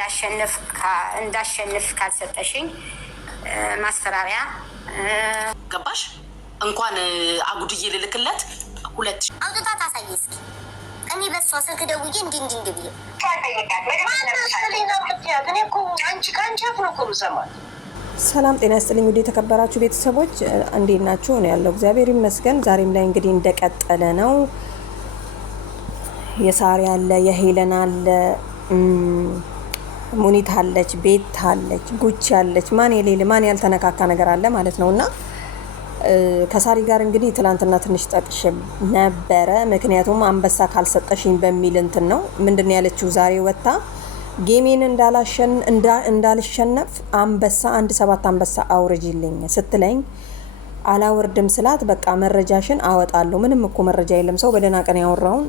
እንዳሸንፍ ካልሰጠሽኝ ማስፈራሪያ ገባሽ? እንኳን አጉድዬ ልልክለት 2000 አውጥታ ታሳይ እስኪ። እኔ በሷ ስልክ ደውዬ እንዲህ ብዬ ሰላም ጤና ይስጥልኝ። ወደ ተከበራችሁ ቤተሰቦች እንዴት ናችሁ? ነው ያለው እግዚአብሔር ይመስገን። ዛሬም ላይ እንግዲህ እንደቀጠለ ነው። የሳሪ አለ፣ የሄለን አለ፣ ሙኒት አለች፣ ቤት አለች፣ ጉቺ አለች። ማን የሌለ ማን ያልተነካካ ነገር አለ ማለት ነውና ከሳሪ ጋር እንግዲህ ትላንትና ትንሽ ጠቅሽ ነበረ። ምክንያቱም አንበሳ ካልሰጠሽኝ በሚል እንትን ነው ምንድነው ያለችው ዛሬ ወጣ ጌሜን እንዳልሸነፍ አንበሳ 17 አንበሳ አውርጂልኝ ስትለኝ አላወርድም ስላት በቃ መረጃሽን አወጣለሁ። ምንም እኮ መረጃ የለም ሰው በደና ቀን ያወራውን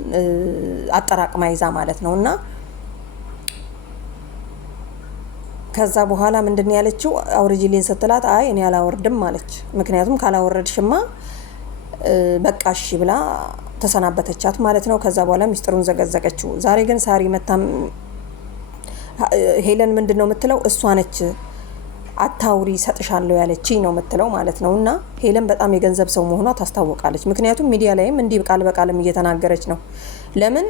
አጠራቅማ ይዛ ማለት ነውና ከዛ በኋላ ምንድነው ያለችው አውርጂልኝ ስትላት አይ እኔ አላወርድም ማለች። ምክንያቱም ካላወረድሽማ በቃ እሺ ብላ ተሰናበተቻት ማለት ነው። ከዛ በኋላ ሚስጥሩን ዘገዘቀችው። ዛሬ ግን ሳሪ መታም ሄለን ምንድነው የምትለው እሷ ነች አታውሪ ሰጥሻለሁ ያለችኝ ነው የምትለው ማለት ነውና ሄለን በጣም የገንዘብ ሰው መሆኗ ታስታውቃለች። ምክንያቱም ሚዲያ ላይም እንዲህ ቃል በቃልም እየተናገረች ነው። ለምን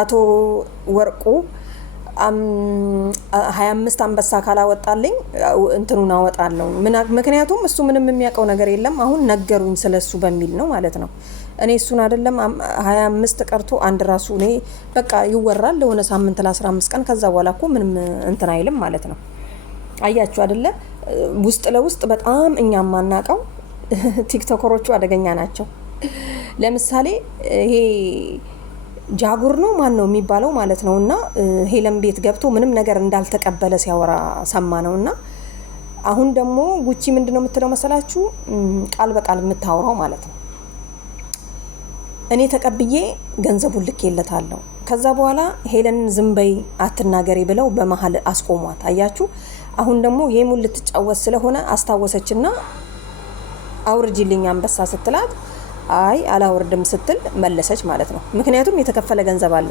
አቶ ወርቁ 25 አንበሳ ካላወጣልኝ እንትኑን አወጣለሁ። ምክንያቱም እሱ ምንም የሚያውቀው ነገር የለም። አሁን ነገሩኝ ስለሱ በሚል ነው ማለት ነው። እኔ እሱን አይደለም 25 ቀርቶ አንድ ራሱ እኔ በቃ ይወራል ለሆነ ሳምንት ለ15 ቀን ከዛ በኋላ እኮ ምንም እንትን አይልም ማለት ነው። አያችሁ አይደለ? ውስጥ ለውስጥ በጣም እኛ ማናቀው ቲክቶከሮቹ አደገኛ ናቸው። ለምሳሌ ይሄ ጃጉር ነው ማን ነው የሚባለው ማለት ነውና ሄለን ቤት ገብቶ ምንም ነገር እንዳልተቀበለ ሲያወራ ሰማ ነውና አሁን ደግሞ ጉቺ ምንድነው የምትለው መሰላችሁ ቃል በቃል የምታወራው ማለት ነው። እኔ ተቀብዬ ገንዘቡን ልኬለታለሁ። ከዛ በኋላ ሄለን ዝም በይ አትናገሪ ብለው በመሃል አስቆሟት። አያችሁ አሁን ደግሞ የሙን ልትጫወት ስለሆነ አስታወሰችና አውርጂልኝ አንበሳ ስትላት አይ አላወርድም ስትል መለሰች ማለት ነው። ምክንያቱም የተከፈለ ገንዘብ አለ።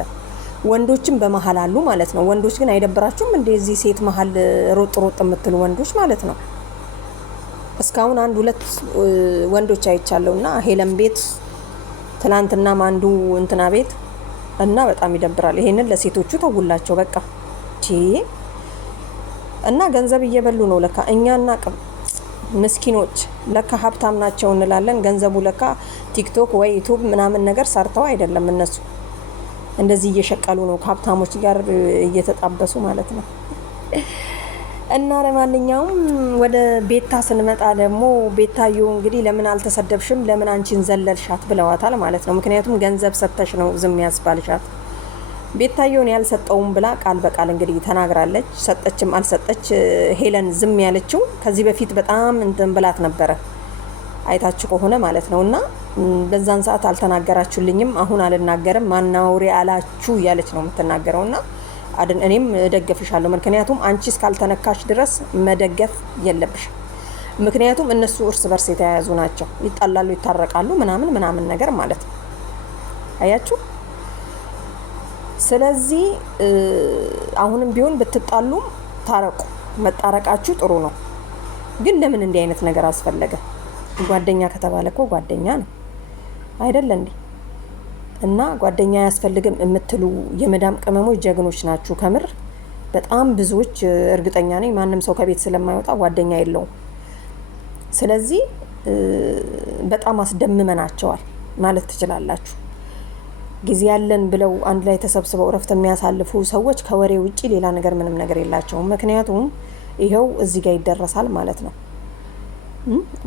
ወንዶችም በመሃል አሉ ማለት ነው። ወንዶች ግን አይደብራችሁም እንደዚህ ሴት መሃል ሮጥ የምትሉ ወንዶች ማለት ነው። እስካሁን 1-2 ወንዶች አይቻለውና ሄለን ቤት ትላንትና አንዱ እንትና ቤት እና በጣም ይደብራል። ይሄንን ለሴቶቹ ተውላቸው በቃ እና ገንዘብ እየበሉ ነው ለካ እኛና ምስኪኖች ለካ ሀብታም ናቸው እንላለን። ገንዘቡ ለካ ቲክቶክ ወይ ዩቲዩብ ምናምን ነገር ሰርተው አይደለም እነሱ እንደዚህ እየሸቀሉ ነው ከሀብታሞች ጋር እየተጣበሱ ማለት ነው። እና ለማንኛውም ወደ ቤታ ስንመጣ ደግሞ ቤታዩ እንግዲህ ለምን አልተሰደብሽም ለምን አንቺን ዘለልሻት ብለዋታል ማለት ነው። ምክንያቱም ገንዘብ ሰጥተሽ ነው ዝም ያስባልሻት። ቤታዩን ያልሰጠውም ብላ ቃል በቃል እንግዲህ ተናግራለች። ሰጠችም አልሰጠች ሄለን ዝም ያለችው ከዚህ በፊት በጣም እንትን ብላት ነበረ አይታችሁ ከሆነ ማለት ነውና በዛን ሰዓት አልተናገራችሁልኝም አሁን አልናገርም ማናውሪ አላችሁ ያለች ነው የምትናገረውና እኔም ደግፍሻለሁ። ምክንያቱም አንቺ እስካልተነካሽ ድረስ መደገፍ የለብሽ። ምክንያቱም እነሱ እርስ በርስ የተያያዙ ናቸው። ይጣላሉ ይታረቃሉ ምናምን ነገር ማለት ነው። አያችሁ ስለዚህ አሁንም ቢሆን ብትጣሉም ታረቁ። መጣረቃችሁ ጥሩ ነው። ግን ለምን እንዲህ አይነት ነገር አስፈለገ? ጓደኛ ከተባለ እኮ ጓደኛ ነው አይደል እንዴ? እና ጓደኛ ያስፈልግም የምትሉ የመዳም ቅመሞች ጀግኖች ናችሁ ከምር በጣም ብዙዎች። እርግጠኛ ነኝ ማንም ሰው ከቤት ስለማይወጣ ጓደኛ የለውም። ስለዚህ በጣም አስደምመናቸዋል ማለት ትችላላችሁ። ጊዜ ያለን ብለው አንድ ላይ ተሰብስበው ረፍት የሚያሳልፉ ሰዎች ከወሬ ውጪ ሌላ ነገር ምንም ነገር የላቸውም። ምክንያቱም ይሄው እዚህ ጋር ይደረሳል ማለት ነው።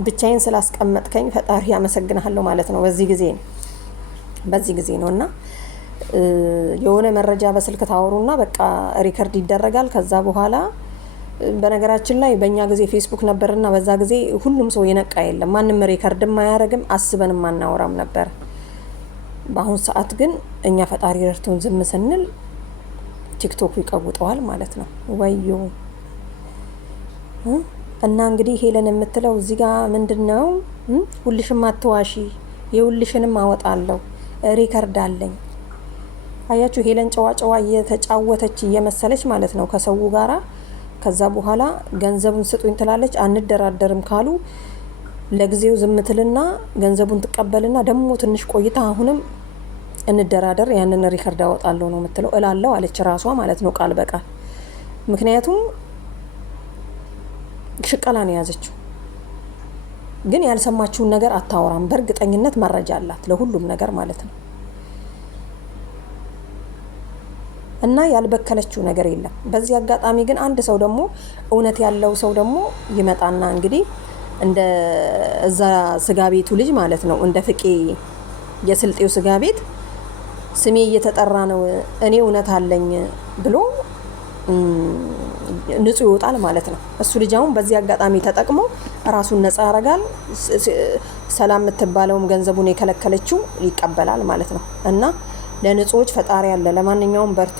ብቻዬን ስላስቀመጥከኝ ፈጣሪ ያመሰግናለሁ ማለት ነው። በዚህ ጊዜ ነውና የሆነ መረጃ በስልክ ታወሩና በቃ ሪከርድ ይደረጋል። ከዛ በኋላ በነገራችን ላይ በእኛ ጊዜ ፌስቡክ ነበርና በዛ ጊዜ ሁሉም ሰው የነቃ የለም። ማንም ሪከርድም አያረግም አስበንም አናወራም ነበር። በአሁን ሰዓት ግን እኛ ፈጣሪ ረድቶን ዝም ስንል ቲክቶክ ይቀውጠዋል ማለት ነው። ወዮ እና እንግዲህ ሄለን የምትለው እዚህ ጋር ምንድነው ሁልሽም አትዋሺ የሁልሽንም አወጣለሁ ሪከርድ አለኝ አያችሁ ሄለን ጨዋጨዋ እየተጫወተች እየመሰለች ማለት ነው ከሰው ጋራ። ከዛ በኋላ ገንዘቡን ስጡኝ ትላለች። አንደራደርም ካሉ ለጊዜው ዝምትልና ገንዘቡን ትቀበልና ደግሞ ትንሽ ቆይታ አሁንም እንደራደር ያንን ሪከርድ አወጣለሁ ነው የምትለው እላለሁ አለች ራሷ ማለት ነው ቃል በቃል። ምክንያቱም ሽቀላ ነው ያዘችው። ግን ያልሰማችውን ነገር አታወራም። በእርግጠኝነት መረጃ አላት ለሁሉም ነገር ማለት ነው። እና ያልበከለችው ነገር የለም። በዚህ አጋጣሚ ግን አንድ ሰው ደግሞ እውነት ያለው ሰው ደግሞ ይመጣና እንግዲህ እንደ እዛ ስጋ ቤቱ ልጅ ማለት ነው እንደ ፍቄ የስልጤው ስጋ ቤት ስሜ እየተጠራ ነው እኔ እውነት አለኝ ብሎ ንጹህ ይወጣል ማለት ነው። እሱ ልጅ አሁን በዚህ አጋጣሚ ተጠቅሞ ራሱን ነፃ ያረጋል። ሰላም የምትባለውም ገንዘቡን የከለከለችው ይቀበላል ማለት ነው። እና ለንጹዎች ፈጣሪ አለ። ለማንኛውም በርቱ።